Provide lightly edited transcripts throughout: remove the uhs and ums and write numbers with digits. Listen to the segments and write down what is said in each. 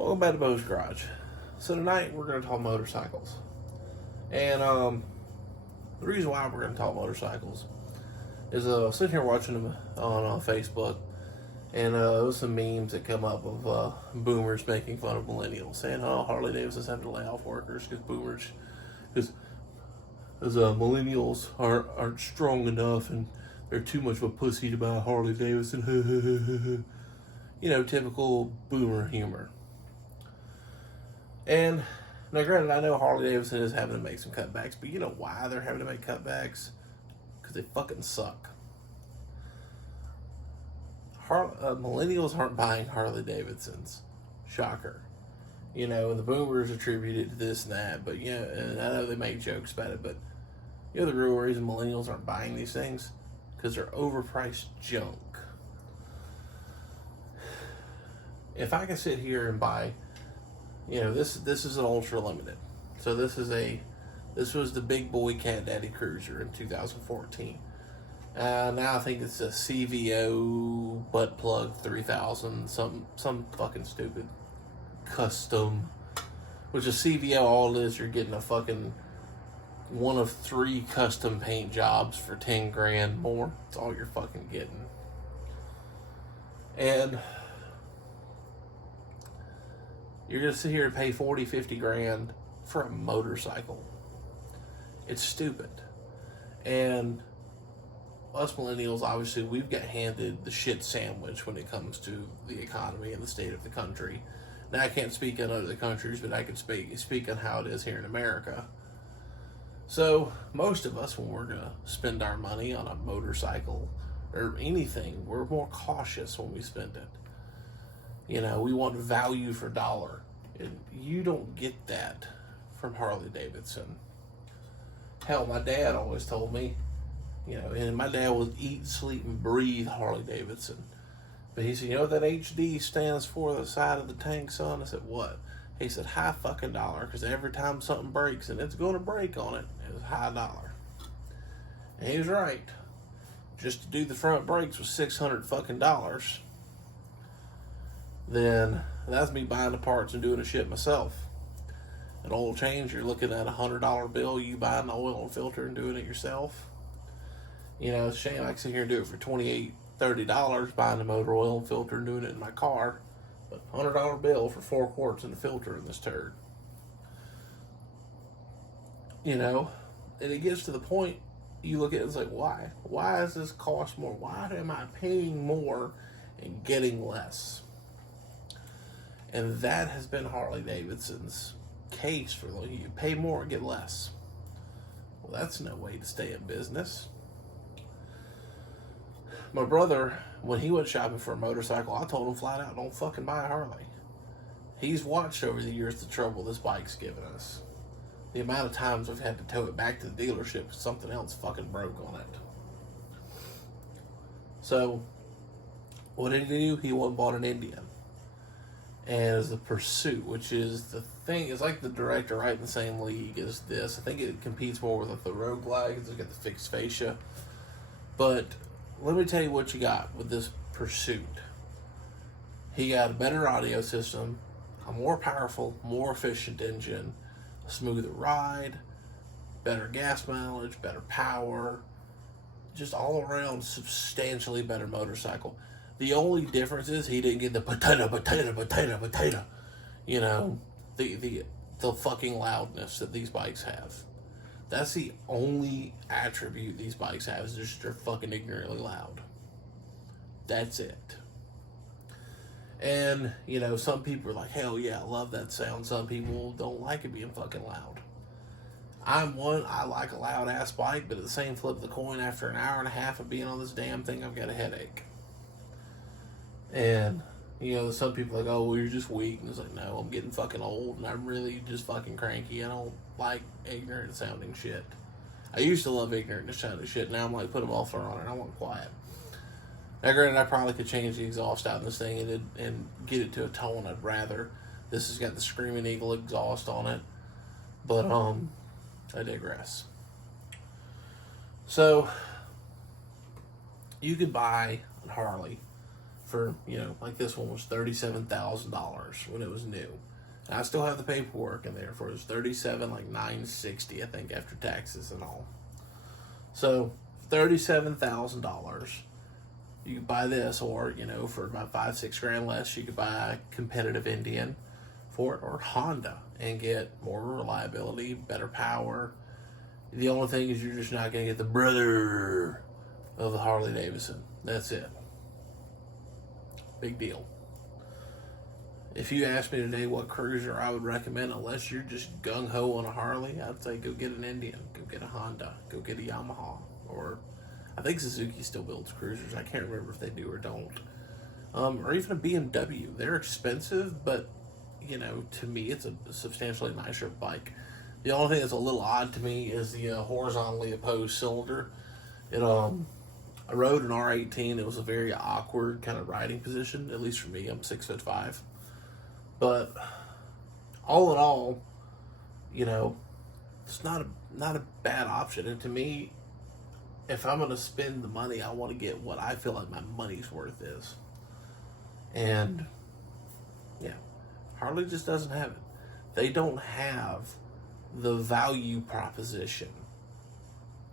Welcome back to Bo's Garage. So tonight we're going to talk motorcycles. And the reason why we're going to talk motorcycles is sitting here watching them on Facebook, and there was some memes that come up of boomers making fun of millennials, saying, "Oh, Harley Davidson's having to lay off workers because millennials aren't strong enough and they're too much of a pussy to buy a Harley Davidson." You know, typical boomer humor. And now, granted, I know Harley Davidson is having to make some cutbacks, but you know why they're having to make cutbacks? Because they fucking suck. Millennials aren't buying Harley Davidsons. Shocker. You know, and the boomers attribute it to this and that, but yeah, and I know they make jokes about it, but you know the real reason millennials aren't buying these things? Because they're overpriced junk. If I can sit here and buy, you know, this is an ultra limited. So this was the big boy Cat Daddy Cruiser in 2014. Now I think it's a CVO butt plug 3000, some fucking stupid custom. Which a CVO, all it is, you're getting a fucking one of 3 custom paint jobs for 10 grand more. That's all you're fucking getting. And you're going to sit here and pay 40, 50 grand for a motorcycle. It's stupid. And us millennials, obviously, we've got handed the shit sandwich when it comes to the economy and the state of the country. Now, I can't speak on other countries, but I can speak on how it is here in America. So, most of us, when we're going to spend our money on a motorcycle or anything, we're more cautious when we spend it. You know, we want value for dollar. And you don't get that from Harley Davidson. Hell, my dad always told me, you know, and my dad would eat, sleep, and breathe Harley Davidson. But he said, you know what that HD stands for, the side of the tank, son? I said, what? He said, high fucking dollar, because every time something breaks, and it's going to break on it, it's high dollar. And he was right. Just to do the front brakes was $600 fucking dollars. Then that's me buying the parts and doing the shit myself. An oil change, you're looking at $100 bill, you buying the oil and filter and doing it yourself. You know, it's a shame I can sit here and do it for $28, $30, buying the motor oil and filter and doing it in my car. But $100 bill for 4 quarts and the filter in this turd. You know, and it gets to the point, you look at it and say, why? Why does this cost more? Why am I paying more and getting less? And that has been Harley Davidson's case for you pay more and get less. Well, that's no way to stay in business. My brother, when he went shopping for a motorcycle, I told him flat out, don't fucking buy a Harley. He's watched over the years the trouble this bike's given us. The amount of times we've had to tow it back to the dealership because something else fucking broke on it. So, what did he do? He went and bought an Indian. As the Pursuit, which is the thing, it's like the director right in the same league as this. I think it competes more with the Rogue Glide because it's got the fixed fascia. But let me tell you what you got with this Pursuit. He got a better audio system, a more powerful, more efficient engine, a smoother ride, better gas mileage, better power, just all around substantially better motorcycle. The only difference is he didn't get the potato. You know, the fucking loudness that these bikes have. That's the only attribute these bikes have, is just they're fucking ignorantly loud. That's it. And, you know, some people are like, hell yeah, I love that sound. Some people don't like it being fucking loud. I like a loud ass bike, but at the same flip of the coin, after an hour and a half of being on this damn thing, I've got a headache. And, you know, some people are like, oh, well, you're just weak. And it's like, no, I'm getting fucking old and I'm really just fucking cranky. I don't like ignorant sounding shit. I used to love ignorant sounding shit. Now I'm like, put a muffler on it. I want quiet. Now, granted, I probably could change the exhaust out in this thing and get it to a tone I'd rather. This has got the Screaming Eagle exhaust on it. But, I digress. So, you could buy a Harley for, like this one was $37,000 when it was new. And I still have the paperwork in there for it. It was 37 like 960, I think, after taxes and all. So $37,000. You could buy this, or for about $5-6 grand less, you could buy a competitive Indian for it, or Honda, and get more reliability, better power. The only thing is you're just not going to get the brother of the Harley Davidson. That's it. Big deal. If you ask me today what cruiser I would recommend, unless you're just gung-ho on a Harley, I'd say go get an Indian, go get a Honda, go get a Yamaha, or I think Suzuki still builds cruisers. I can't remember if they do or don't. Or even a BMW. They're expensive, but, to me, it's a substantially nicer bike. The only thing that's a little odd to me is the horizontally opposed cylinder. I rode an R18. It was a very awkward kind of riding position, at least for me. I'm 6'5". But all in all, it's not a bad option. And to me, if I'm going to spend the money, I want to get what I feel like my money's worth is. And, yeah, Harley just doesn't have it. They don't have the value proposition.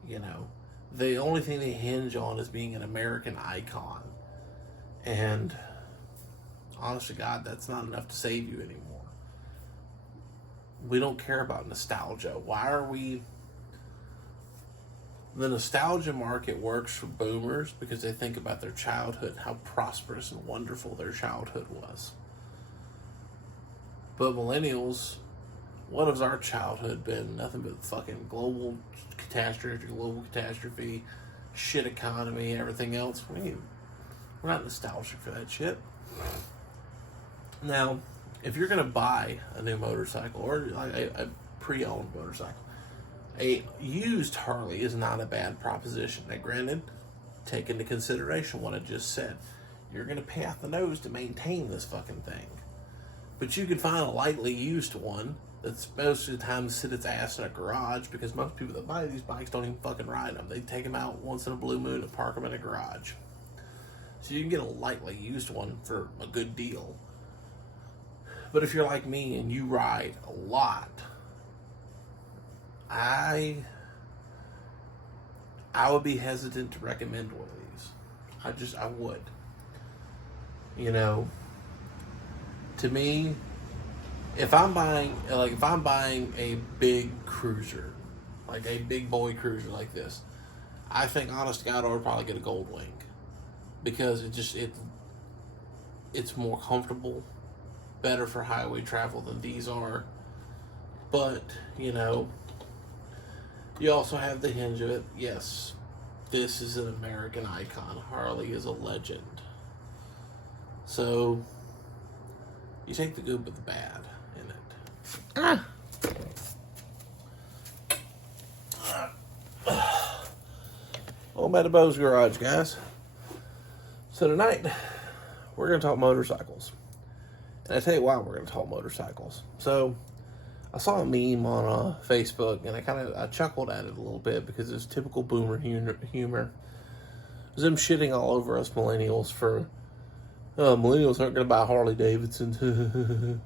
The only thing they hinge on is being an American icon. And, honest to God, that's not enough to save you anymore. We don't care about nostalgia. Why are we... The nostalgia market works for boomers because they think about their childhood, how prosperous and wonderful their childhood was. But millennials, what has our childhood been? Nothing but fucking global catastrophe, shit economy, everything else. We're not nostalgic for that shit. Now, if you're going to buy a new motorcycle or a pre-owned motorcycle, a used Harley is not a bad proposition. Now, granted, take into consideration what I just said. You're going to pay out the nose to maintain this fucking thing. But you could find a lightly used one that's most of the time sit its ass in a garage, because most people that buy these bikes don't even fucking ride them. They take them out once in a blue moon and park them in a garage. So you can get a lightly used one for a good deal. But if you're like me and you ride a lot, I would be hesitant to recommend one of these. I would. To me, if I'm buying a big cruiser, like a big boy cruiser like this, I think, honest to God, I would probably get a Gold Wing, because it's more comfortable, better for highway travel than these are. But, you also have the hinge of it. Yes, this is an American icon. Harley is a legend. So, you take the good with the bad in it. Well, I'm at a Bo's Garage, guys. So tonight, we're going to talk motorcycles. And I tell you why we're going to talk motorcycles. So, I saw a meme on Facebook, and I chuckled at it a little bit, because it's typical boomer humor. It was them shitting all over us millennials for, millennials aren't going to buy Harley Davidson.